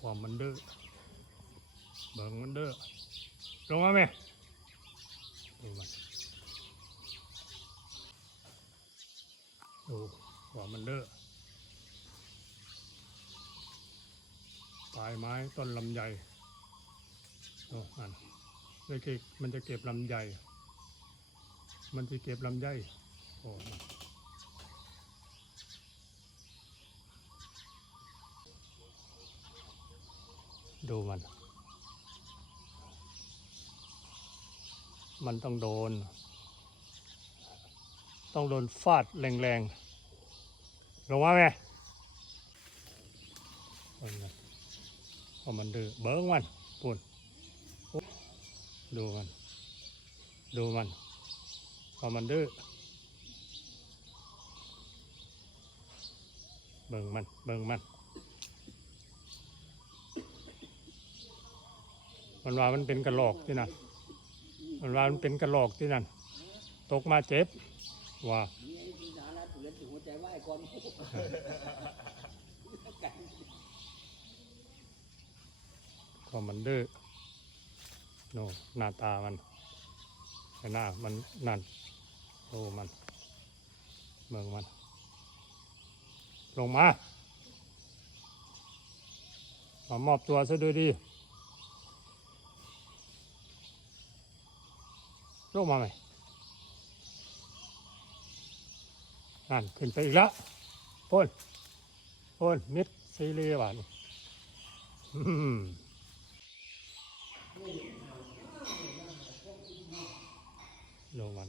ความมันเด้อเบิ่งมันเด้อลงมาไหมดูมันดูความมันเด้อปลายไม้ต้นลำไยโอ้อันไม่เก็บมันจะเก็บลำไยมันจะเก็บลำไยโอ้ ดูมัน มันต้องโดน ต้องโดนฟาดแรงๆ ลงมาไหมมันนะเพราะมันดื้อเบิ้งมันปุ่นดูมัน ดูมันเพราะมันดื้อเบิ่งมัน เบิ่งมัน มันว่ามันเป็นกระโหลกที่นั่นมันว่ามันเป็นกระโหลกที่นั่นตกมาเจ็บว่านี่ไอ้ที่สาระตุลถึงหัวใจไหวก่อนก็มันดื้อโน่หน้าตามันหน้ามันนั่นโอ้มันเมืองมัน ลงมามามอบตัวซะด้วยดี ลงมาไหมนั่นขึ้นไปอีกแล้วพ่นพ่นมิดซีเรียหวานลงมัน